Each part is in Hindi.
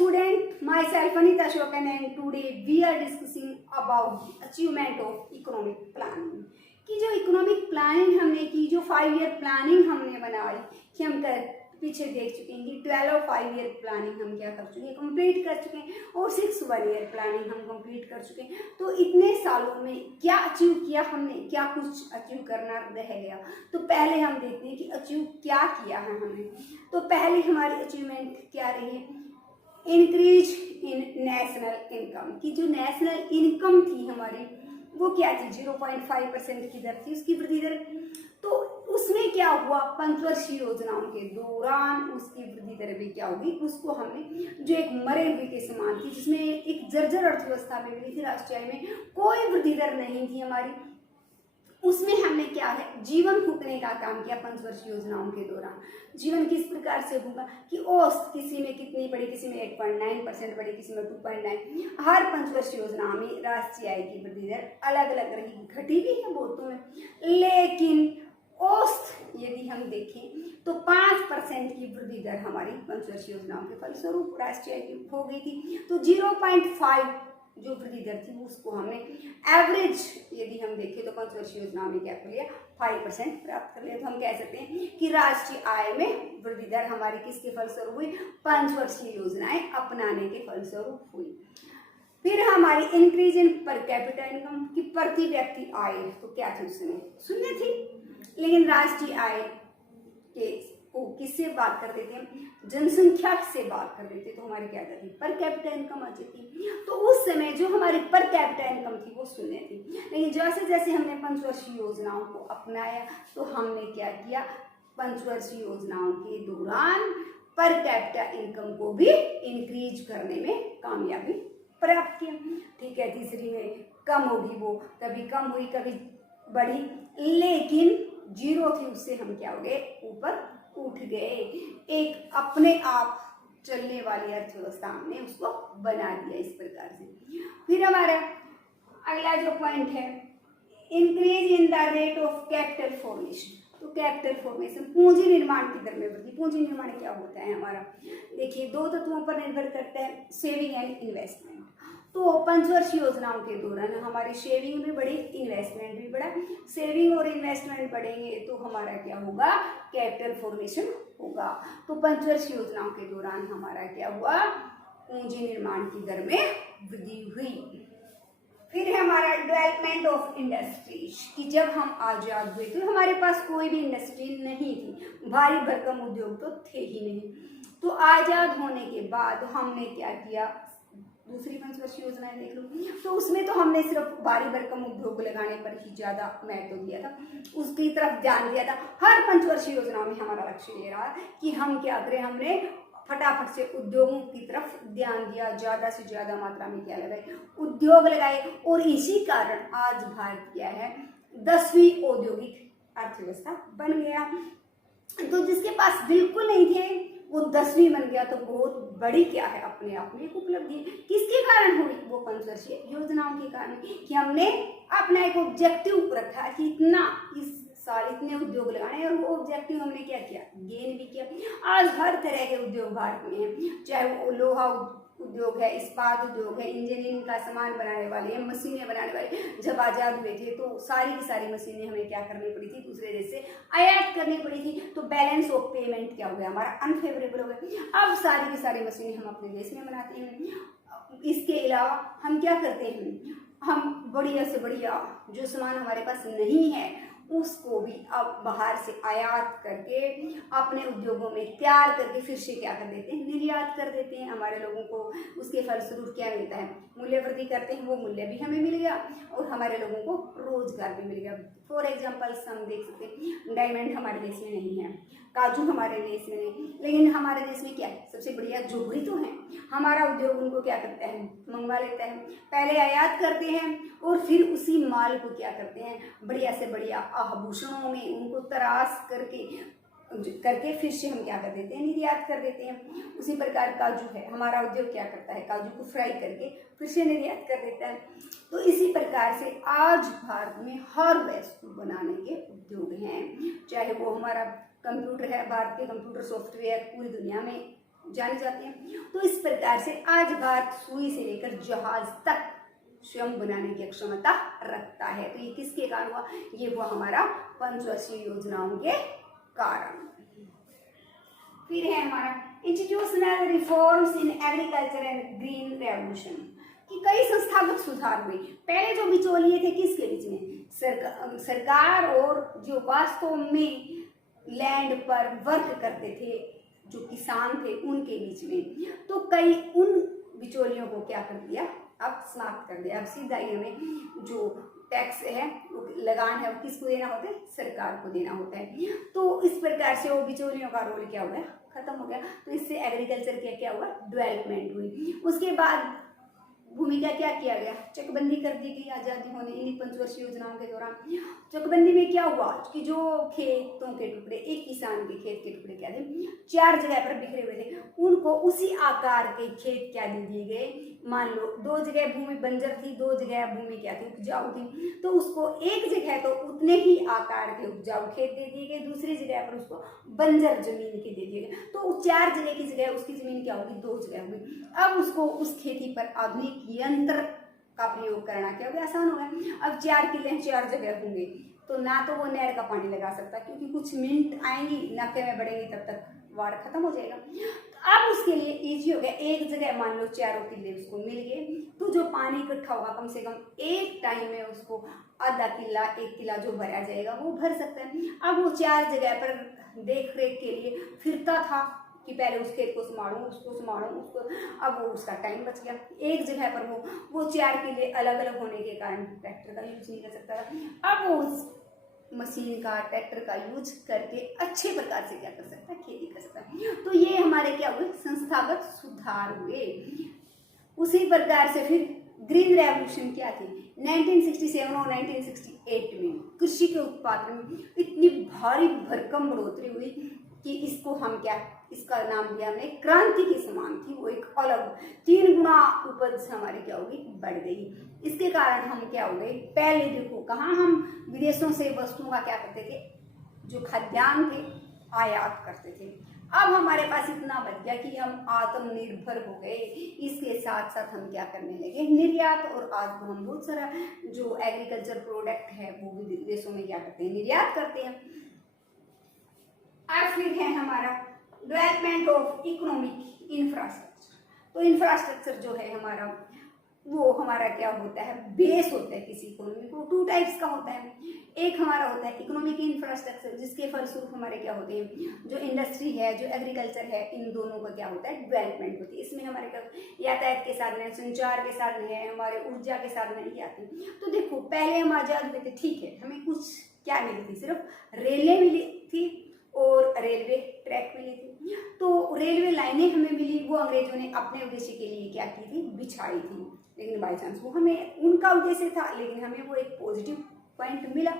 student, myself Anita Shokan, and today we are discussing about the achievement of economic planning. कि जो इकोनॉमिक प्लानिंग हमने की, जो 5 ईयर प्लानिंग हमने बनाई, कि हम कर पीछे देख चुके हैं कि 12 5 ईयर प्लानिंग हम क्या कर चुके हैं, कंप्लीट कर चुके हैं, और 6 1 ईयर प्लानिंग हम कंप्लीट कर चुके हैं। तो इतने सालों में क्या अचीव किया हमने, क्या कुछ अचीव करना रह गया। तो पहले हम देखते हैं कि अचीव क्या किया है हमने। तो पहले हमारी अचीवमेंट क्या रही है, इंक्रीज इन नेशनल इनकम। की जो नेशनल इनकम थी हमारी वो क्या थी, 0.5% की दर थी उसकी वृद्धि दर। तो उसमें क्या हुआ, पंचवर्षीय योजनाओं के दौरान उसकी वृद्धि दर भी क्या होगी, उसको हमने जो एक मरे हुए के समान थी, जिसमें एक जर्जर अर्थव्यवस्था में मिली थी, राष्ट्रीय आय में कोई वृद्धि दर नहीं थी हमारी, उसमें हमने क्या है, जीवन फूकने का काम किया पंचवर्षीय योजनाओं के दौरान। जीवन किस प्रकार से होगा कि औसत किसी में कितनी बढ़ी, किसी में 8.9% बढ़ी, किसी में 2.9। हर पंचवर्षीय योजना में राष्ट्रीय आय की वृद्धि दर अलग अलग रही, घटी भी है बहुतों में, लेकिन औसत यदि हम देखें तो 5% की वृद्धि दर हमारी पंचवर्षीय योजनाओं के फलस्वरूप राष्ट्रीय आय की हो गई थी। तो 0.5 जो वृद्धि दर थी उसको हमने एवरेज यदि हम देखें तो पंचवर्षीय योजना में क्या कर लिया, 5% प्राप्त कर लिया। तो हम कह सकते हैं कि राष्ट्रीय आय में वृद्धि दर हमारी किसके फलस्वरूप हुई, पंचवर्षीय योजनाएं अपनाने के फलस्वरूप हुई। फिर हमारी increase in per capita income की प्रति व्यक्ति आय, तो क्या थी उसमें शून्य थी, लेकिन राष्ट्रीय आय के को किससे बात कर देते हैं, जनसंख्या से बात कर देते, तो हमारी क्या जाती, पर कैपिटा इनकम आ जाती। तो उस समय जो हमारी पर कैपिटा इनकम थी वो शून्य थी, लेकिन जैसे जैसे हमने पंचवर्षीय योजनाओं को अपनाया तो हमने क्या किया, पंचवर्षीय योजनाओं के दौरान पर कैपिटा इनकम को भी इंक्रीज करने में कामयाबी प्राप्त किया। ठीक है, तीसरी में कम होगी, वो कभी कम हुई कभी बढ़ी, लेकिन 0 थी उससे हम क्या हो गए, ऊपर उठ गए। एक अपने आप चलने वाली अर्थव्यवस्था हमने उसको बना दिया इस प्रकार से। फिर हमारा अगला जो पॉइंट है, increase in the rate of capital formation. तो कैपिटल फॉर्मेशन पूंजी निर्माण की दर में वृद्धि। पूंजी निर्माण क्या होता है हमारा, देखिए 2 तत्वों पर निर्भर करता है, सेविंग एंड इन्वेस्टमेंट। तो पंचवर्षीय योजनाओं के दौरान हमारी सेविंग भी बढ़ी, इन्वेस्टमेंट भी बढ़ा। सेविंग और इन्वेस्टमेंट बढ़ेंगे तो हमारा क्या होगा, कैपिटल फॉर्मेशन होगा। तो पंचवर्षीय योजनाओं के दौरान हमारा क्या हुआ, पूंजी निर्माण की दर में वृद्धि हुई। फिर है हमारा डेवलपमेंट ऑफ इंडस्ट्रीज, कि जब हम आजाद हुए तो हमारे पास कोई भी इंडस्ट्री नहीं थी, भारी भरकम उद्योग तो थे ही नहीं। तो आजाद होने के बाद हमने क्या किया, दूसरी पंचवर्षीय योजनाएं देख लो, तो उसमें तो हमने सिर्फ भारी भरकम उद्योग लगाने पर ही ज्यादा महत्व दिया था, उसकी तरफ ध्यान दिया था। हर पंचवर्षीय योजना में हमारा लक्ष्य ये रहा कि हम क्या करें, हमने फटाफट से उद्योगों की तरफ ध्यान दिया, ज्यादा से ज्यादा मात्रा में क्या लगाए, उद्योग लगाए। और इसी कारण आज भारत क्या है, 10वीं औद्योगिक अर्थव्यवस्था बन गया। तो जिसके पास बिल्कुल नहीं थे वो 10वीं बन गया, तो बहुत बड़ी क्या है, अपने आप में एक उपलब्धि। किसके कारण हुई, वो पंचवर्षीय योजनाओं के कारण, कि हमने अपना एक ऑब्जेक्टिव रखा कि इतना इस साल इतने उद्योग लगाने, और वो ऑब्जेक्टिव हमने क्या किया, गेन भी किया। आज हर तरह के उद्योग भारत में हैं, चाहे वो लोहा उद्योग है, इस्पात उद्योग है, इंजीनियरिंग का सामान बनाने वाले हैं, मशीनें बनाने वाले। जब आजाद हुए थे तो सारी की सारी मशीनें हमें क्या करनी पड़ी थी, दूसरे देश से आयात करनी पड़ी थी। तो बैलेंस ऑफ पेमेंट क्या हो गया, हमारा अनफेवरेबल हो गया। अब सारी की सारी मशीनें हम अपने देश में बनाते हैं। इसके अलावा हम क्या करते हैं, हम बढ़िया से बढ़िया जो सामान हमारे पास नहीं है उसको भी अब बाहर से आयात करके अपने उद्योगों में तैयार करके फिर से क्या कर देते हैं, निर्यात कर देते हैं। हमारे लोगों को उसके फलस्वरूप क्या मिलता है, मूल्य वृद्धि करते हैं, वो मूल्य भी हमें मिल गया और हमारे लोगों को रोजगार भी मिल गया। फॉर एग्जाम्पल हम देख सकते हैं, डायमंड हमारे देश में नहीं है, काजू हमारे देश में नहीं, लेकिन हमारे देश में क्या है, सबसे बढ़िया जोहरी तो है। हमारा उद्योग उनको क्या करता है, मंगवा लेता है, पहले आयात करते हैं और फिर उसी माल को क्या करते हैं, बढ़िया से बढ़िया आभूषणों में उनको तराश करके फिर से हम क्या कर देते हैं, निर्यात कर देते हैं। उसी प्रकार काजू है, हमारा उद्योग क्या करता है, काजू को फ्राई करके फिर से निर्यात कर देता है। तो इसी प्रकार से आज भारत में हर वस्तु बनाने के उद्योग हैं, चाहे वो हमारा कंप्यूटर है, भारत के कंप्यूटर सॉफ्टवेयर पूरी दुनिया में जानी जाती हैं। तो इस प्रकार से आज भारत सुई से लेकर जहाज तक स्वयं बनाने की क्षमता रखता है। तो ये किसके कारण हुआ? ये हुआ हमारा पंचवर्षीय योजनाओं के कारण। फिर है हमारा institutional reforms in agriculture and green revolution, कि कई संस्थागत सुधार हुए। पहले जो बिचौलिए थे किसके बीच में? सरकार और जो वास्तव में लैंड पर वर्क करते थे, जो किसान थे, उनके बीच में। तो कई उन बिचौलियों को क्या कर दिया? अब समाप्त कर दिया। अब सीधा ही हमें जो टैक्स है, लगान है, वो किसको देना होता है? सरकार को देना होता है। तो इस प्रकार से वो बिचौलियों का रोल क्या हो गया? खत्म हो गया। तो इससे एग्रीकल्चर क्या हुआ? डेवलपमेंट हुई। उसके बाद भूमिका क्या किया गया? चकबंदी कर दी गई आजादी होने इन पंचवर्षीय योजनाओं के दौरान। चकबंदी में क्या हुआ कि जो खेतों के टुकड़े, एक किसान के खेत के टुकड़े क्या थे, 4 जगह पर बिखरे हुए थे, उनको उसी आकार के खेत क्या दे दिए गए। मान लो 2 जगह भूमि बंजर थी, 2 जगह भूमि क्या थी? उपजाऊ थी। तो उसको एक जगह तो उतने ही आकार के उपजाऊ खेत दे दिए गए, दूसरी जगह पर उसको बंजर जमीन के दे दिए गए। तो 4 जगह की जगह उसकी जमीन क्या होगी? 2 जगह होगी। अब उसको उस खेती पर आधुनिक यंत्र का प्रयोग करना क्या हो गया? आसान हो गया। अब 4 किले 4 जगह होंगे, तो ना तो वो नहर का पानी लगा सकता, क्योंकि कुछ मिनट आएंगी, नाके में बढ़ेंगी, तब तक वाड़ खत्म हो जाएगा। तो अब उसके लिए इजी हो गया, एक जगह मान लो 4 किले उसको मिल गए, तो जो पानी इकट्ठा होगा कम से कम एक टाइम में उसको आधा किला 1 किला जो भरा जाएगा वो भर सकता है। अब वो 4 जगह पर देख रेख के लिए फिरता था कि पहले उस खेत को संभालूं, उसको संभालूं, उसको, अब वो उसका टाइम बच गया। एक जगह पर वो 4 किले अलग अलग होने के कारण ट्रैक्टर का यूज नहीं कर सकता था। अब वो उस मशीन का, ट्रैक्टर का यूज करके अच्छे प्रकार से क्या कर सकता है? खेती कर सकता है। तो ये हमारे क्या हुए? संस्थागत सुधार हुए। उसी प्रकार से फिर ग्रीन रेवोल्यूशन क्या थी? 1967 और 1968 में कृषि के उत्पादन में इतनी भारी भरकम बढ़ोतरी हुई कि इसको हम क्या, इसका नाम दिया हमने क्रांति के समान थी। वो एक अलग 3 गुना उपज हमारी क्या होगी? बढ़ गई। इसके कारण हम क्या हो गए? पहले देखो कहाँ हम विदेशों से वस्तुओं का क्या करते थे? जो खाद्यान्न थे आयात करते थे। अब हमारे पास इतना बच गया कि हम आत्मनिर्भर हो गए। इसके साथ साथ हम क्या करने लगे? निर्यात। और आज तो हम बहुत सारा जो एग्रीकल्चर प्रोडक्ट है वो भी विदेशों में क्या करते हैं? निर्यात करते हैं। आज फिर है हमारा डेवलपमेंट ऑफ इकोनॉमिक इंफ्रास्ट्रक्चर। तो इंफ्रास्ट्रक्चर जो है हमारा, वो हमारा क्या होता है? बेस होता है किसी इकोनॉमी को। 2 टाइप्स का होता है। एक हमारा होता है इकोनॉमिक इंफ्रास्ट्रक्चर, जिसके फलस्वरूप हमारे क्या होते हैं? जो इंडस्ट्री है, जो एग्रीकल्चर है, इन दोनों का क्या होता है? डेवलपमेंट होती है। इसमें हमारे क्या यातायात के साधन है, संचार के साधन है, हमारे ऊर्जा के साधन नहीं आते। तो देखो पहले हम आजाद हुए थे, ठीक है, हमें कुछ क्या मिली थी? सिर्फ रेलें मिली थी और रेलवे ट्रैक मिली थी। तो रेलवे लाइनें हमें मिली, वो अंग्रेजों ने अपने उद्देश्य के लिए क्या की थी? बिछाई थी। लेकिन बाई चांस वो हमें, उनका उद्देश्य था, लेकिन हमें वो एक पॉजिटिव पॉइंट मिला।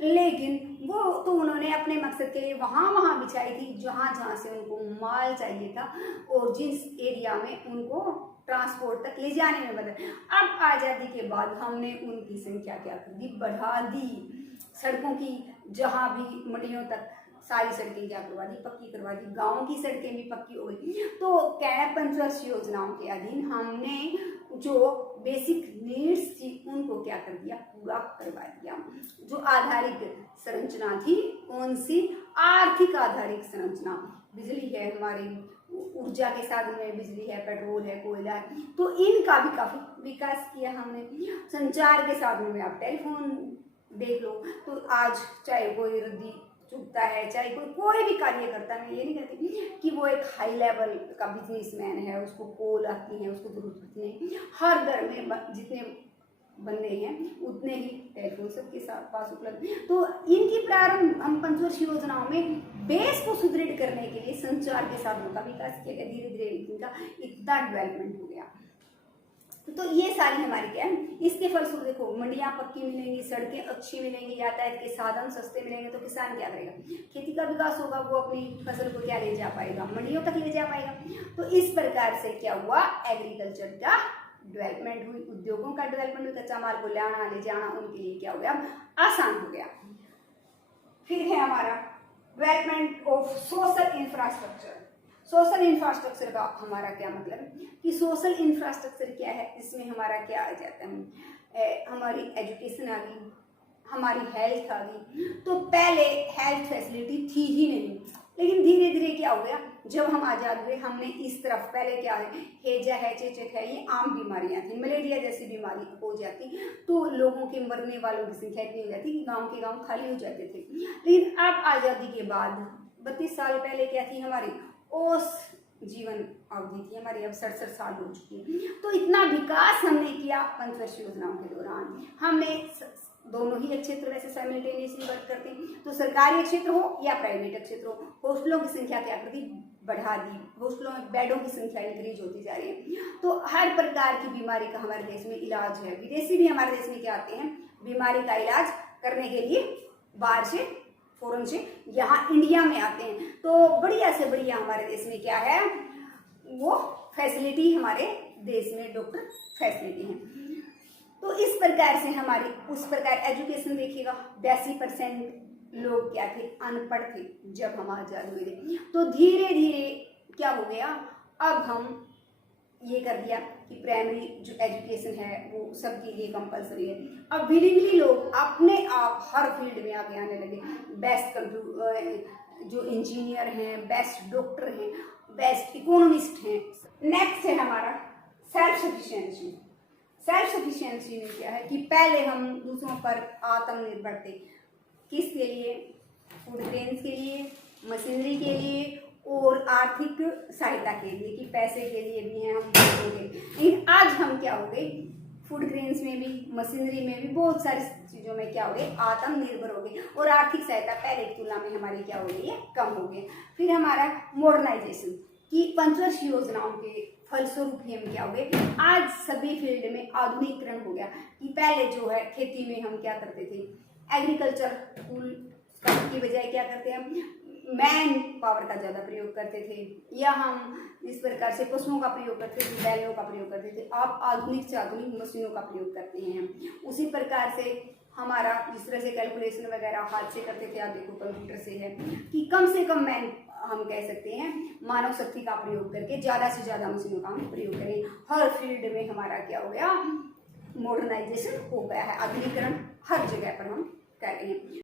लेकिन वो तो उन्होंने अपने मकसद के लिए वहाँ बिछाई थी जहाँ से उनको माल चाहिए था और जिस एरिया में उनको ट्रांसपोर्ट तक ले जाने में मदद। अब आज़ादी के बाद हमने उनकी संख्या क्या कर दी? बढ़ा दी। सड़कों की जहाँ भी मंडियों तक सारी सड़कें क्या करवा दी? पक्की करवा दी। गाँव की सड़कें भी पक्की हो गई। तो कैबिनेट पंचवर्षीय योजनाओं के अधीन हमने जो बेसिक नीड्स थी उनको क्या कर दिया? पूरा करवा दिया। जो आधारिक संरचना थी, कौन सी? आर्थिक आधारिक संरचना। बिजली है, हमारी ऊर्जा के साधन में बिजली है, पेट्रोल है, कोयला है, तो इनका भी काफी विकास किया हमने। संचार के साधन में आप टेलीफोन देख लो, तो आज चाहे कोई रद्दी चुभता है, चाहे कोई भी कार्य करता है, मैं ये नहीं कहती कि वो एक हाई लेवल का बिजनेसमैन है, उसको कॉल आती है, उसको जरूरत नहीं। हर घर में जितने बंदे हैं उतने ही टेलीफोन सबके पास उपलब्ध। तो इनकी प्रारंभ हम पंचवर्षीय योजनाओं में बेस को सुदृढ़ करने के लिए संचार के साधनों का विकास किया गया। धीरे धीरे इनका इतना डेवलपमेंट हो गया। तो ये सारी हमारी क्या है? इसके फलस्वरूप देखो मंडियां पक्की मिलेंगी, सड़कें अच्छी मिलेंगी, यातायात के साधन सस्ते मिलेंगे, तो किसान क्या करेगा? खेती का विकास होगा, वो अपनी फसल को क्या ले जा पाएगा? मंडियों तक ले जा पाएगा। तो इस प्रकार से क्या हुआ? एग्रीकल्चर का डेवलपमेंट हुई, उद्योगों का डेवलपमेंट हुई, कच्चा माल को लाना ले जाना उनके लिए क्या हो गया? आसान हो गया। फिर है हमारा development of social infrastructure. Social infrastructure का हमारा क्या मतलब है कि सोशल इंफ्रास्ट्रक्चर क्या है, इसमें हमारा क्या आ जाता है, हमारी एजुकेशन आ गई, हमारी हेल्थ आ गई। तो पहले हेल्थ फैसिलिटी थी ही नहीं, लेकिन धीरे धीरे क्या हो गया, जब हम आज़ाद हुए हमने इस तरफ, पहले क्या है, हैजा है, चेचक है, ये आम बीमारियां थी, मलेरिया जैसी बीमारी हो जाती तो लोगों के मरने वालों की संख्या इतनी हो जाती कि गांव के गांव खाली हो जाते थे। लेकिन अब आज़ादी के बाद 32 साल पहले क्या थी, हमारी ओस जीवन अवधि थी हमारी, अब 67 साल हो चुकी है। तो इतना विकास हमने किया पंचवर्षीय योजनाओं के दौरान। हमने दोनों ही क्षेत्र वैसे साइमल्टेनियसली वर्क करते हैं, तो सरकारी क्षेत्र हो या प्राइवेट क्षेत्र हो, हॉस्टलों की संख्या क्या कर दी, बढ़ा दी, हॉस्टलों में बेडों की संख्या इंक्रीज होती जा रही है। तो हर प्रकार की बीमारी का हमारे देश में इलाज है। विदेशी भी हमारे देश में क्या आते हैं, बीमारी का इलाज करने के लिए बाहर से, फॉरेन से यहाँ इंडिया में आते हैं। तो बढ़िया से बढ़िया हमारे देश में क्या है, वो फैसिलिटी हमारे देश में डॉक्टर फैसिलिटी है। तो इस प्रकार से हमारी उस प्रकार एजुकेशन देखिएगा, 82% लोग क्या थे, अनपढ़ थे जब हम आजाद हुए थे। तो धीरे धीरे क्या हो गया, अब हम ये कर दिया कि प्राइमरी जो एजुकेशन है वो सबके लिए कंपलसरी है। अब विलिंगली लोग अपने आप हर फील्ड में आगे आने लगे, बेस्ट कंप्यूटर जो इंजीनियर हैं, बेस्ट डॉक्टर हैं, बेस्ट इकोनॉमिस्ट हैं। नेक्स्ट है हमारा सेल्फ सफिशिएंसी। सेल्फ सफिशिएंसी में क्या है कि पहले हम दूसरों पर आत्मनिर्भर थे, किसके लिए, फूड ग्रेन्स के लिए, मशीनरी के लिए और आर्थिक सहायता के लिए, कि पैसे के लिए भी हैं हम देंगे। लेकिन आज हम क्या हो गए, फूड ग्रेन्स में भी, मशीनरी में भी, बहुत सारी चीज़ों में क्या हो गए, आत्मनिर्भर हो गए, और आर्थिक सहायता पहले की तुलना में हमारी क्या हो गई है, कम हो गई। फिर हमारा मॉडर्नाइजेशन की पंचवर्षीय योजनाओं के फलस्वरूप ही हम क्या हो गए, आज सभी फील्ड में आधुनिकीकरण हो गया। कि पहले जो है खेती में हम क्या करते थे, एग्रीकल्चर टूल की बजाय क्या करते हैं, हम मैन पावर का ज़्यादा प्रयोग करते थे, या हम इस प्रकार से पशुओं का प्रयोग करते थे, बैलों का प्रयोग करते थे। आप आधुनिक से आधुनिक मशीनों का प्रयोग करते हैं। उसी प्रकार से हमारा जिस तरह से कैलकुलेशन वगैरह हाथ से करते थे, आप देखो कंप्यूटर से है, कि कम से कम मैन हम कह सकते हैं मानव शक्ति का प्रयोग करके ज़्यादा से ज़्यादा मशीनों का हम प्रयोग करें। हर फील्ड में हमारा क्या हो गया, मॉडर्नाइजेशन हो गया है, आधुनिकीकरण हर जगह पर हम कर रहे हैं।